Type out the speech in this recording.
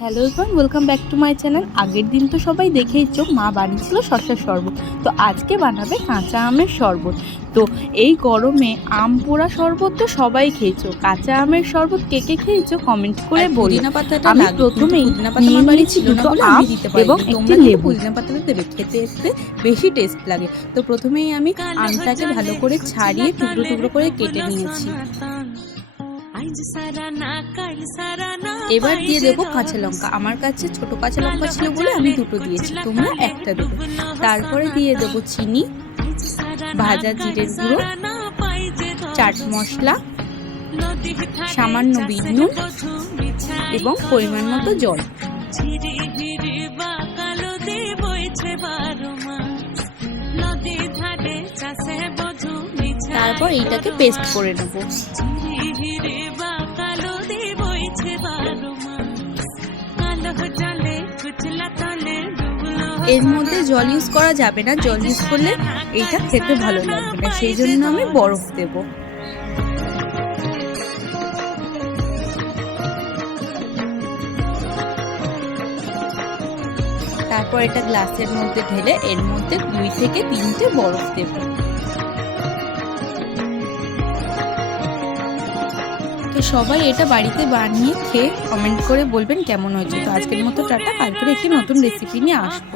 Hello everyone welcome back to my channel আগের দিন তো সবাই দেখেইছো মা বানিয়েছিল শসার শরবত। তো আজকে বানাবে কাঁচা আমের শরবত। তো এই গরমে আম পোড়া শরবত তো সবাই খেয়েছো। কাঁচা আমের শরবত কে কে খেয়েছো কমেন্ট করে বলো। পাতাটা আমি প্রথমেই পুদিনা পাতা আমার বাড়ি ছিল না দুটো আমি আম দিতে পারি এবং একটি লেবু। পুদিনা পাতাটা দেবে খেতে এতে বেশি টেস্ট লাগে। তো প্রথমেই আমি আমটাকে ভালো করে ছাড়িয়ে টুকরো টুকরো করে কেটে নিয়েছি। এবার দিয়ে দেবো কাঁচা লঙ্কা। আমার কাছে ছোট কাঁচা লঙ্কা ছিল বলে আমি দুটো দিয়েছি, তোমরা একটা দেবে তারপরে দিয়ে দেবো চিনি, ভাজা জিরের গুঁড়ো, চাট মশলা, সামান্য বিট নুন এবং পরিমাণ মতো জল। তারপর এইটাকে পেস্ট করে নেব। এর মধ্যে জল ইউজ করা যাবে না। জল ইউজ করলে এইটা খেতে ভালো লাগবে না। সেই জন্য আমি বরফ দেব। তারপর এটা গ্লাসের মধ্যে ঢেলে এর মধ্যে দুই থেকে তিনটে বরফ দেব। তো সবাই এটা বাড়িতে বানিয়ে খেয়ে কমেন্ট করে বলবেন কেমন হয়েছে। তো আজকের মতো টাটা, কালকে একটি নতুন রেসিপি নিয়ে আসব।